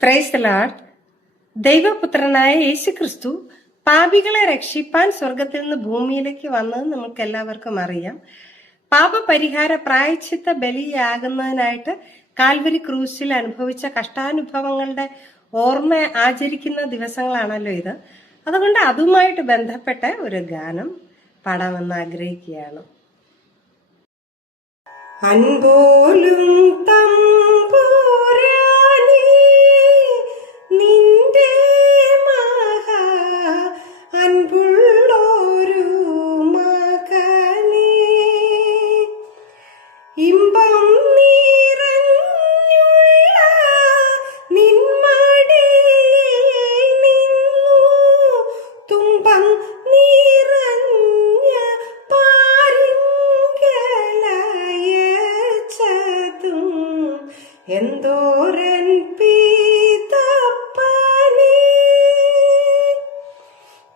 Praise the Lord. ദൈവപുത്രനായ യേശുക്രിസ്തു പാപികളെ രക്ഷിപ്പാൻ സ്വർഗത്തിൽ നിന്ന് ഭൂമിയിലേക്ക് വന്നത് നമുക്ക് എല്ലാവർക്കും അറിയാം. പാപപരിഹാര പ്രായശ്ചിത്ത ബലിയാകുന്നതിനായിട്ട് കാൽവരി ക്രൂശിൽ അനുഭവിച്ച കഷ്ടാനുഭവങ്ങളുടെ ഓർമ്മ ആചരിക്കുന്ന ദിവസങ്ങളാണല്ലോ ഇത്. അതുകൊണ്ട് അതുമായിട്ട് ബന്ധപ്പെട്ട ഒരു ഗാനം പാടാമെന്ന് ആഗ്രഹിക്കുകയാണ്. അൻപോലും ഇമ്പം നിറഞ്ഞുള്ള നിന്മടിയിൽ നിന്നു തുമ്പം നിറഞ്ഞ പാരിങ്കലയച്ചതും എന്തോരൻ പീതപ്പനേ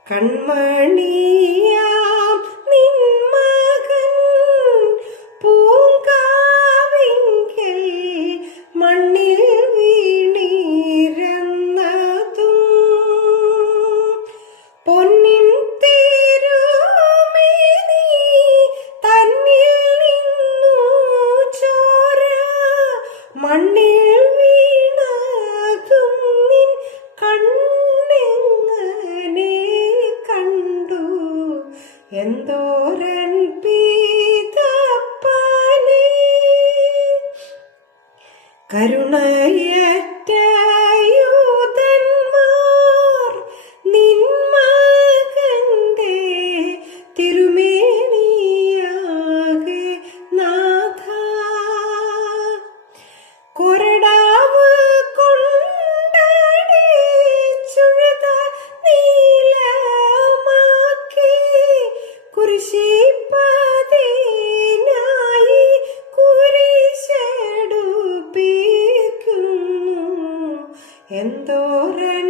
കൺമണിയാം നിൻ മകൻ പൂങ്കാവിങ്കൽ മണ്ണിൽ വീണിരുന്നതും പൊന്നിൻ തിരുമേനി തന്നിൽ നിന്നു ചോര മണ്ണിൽ വീണതും നിൻ കണ്ണെങ്ങനെ കണ്ടു എന്തോരൻ പീതപ്പനേ കരുണയറ്റ യൂതന്മാർ നിൻ മകന്റെ തിരുമേനിയാകെ നാഥ കൊരടാവ് കൊണ്ടടിച്ചുഴുത നീലമാക്കി കുരിശിപ്പതിനായി കുരിശെടുപ്പിക്കുന്നു എന്തോരൻ